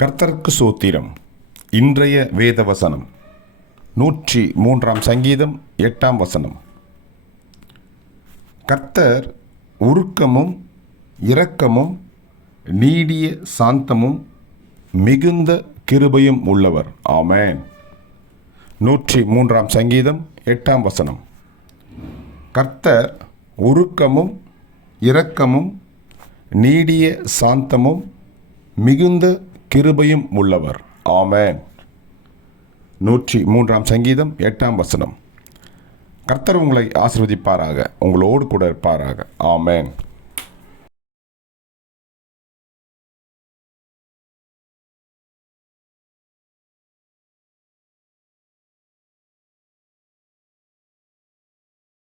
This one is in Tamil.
கர்த்தர்க்கு சோத்திரம். இன்றைய வேத வசனம் நூற்றி மூன்றாம் சங்கீதம் எட்டாம் வசனம். கர்த்தர் உருக்கமும் இரக்கமும் நீடிய சாந்தமும் மிகுந்த கிருபையும் உள்ளவர். ஆமேன். நூற்றி மூன்றாம் சங்கீதம் எட்டாம் வசனம். கர்த்தர் உருக்கமும் இரக்கமும் நீடிய சாந்தமும் மிகுந்த கிருபையும் உள்ளவர். ஆமேன். நூற்றி மூன்றாம் சங்கீதம் எட்டாம் வசனம். கர்த்தர் உங்களை ஆசிர்வதிப்பாராக உங்களோடு கூட இருப்பாராக. ஆமேன்.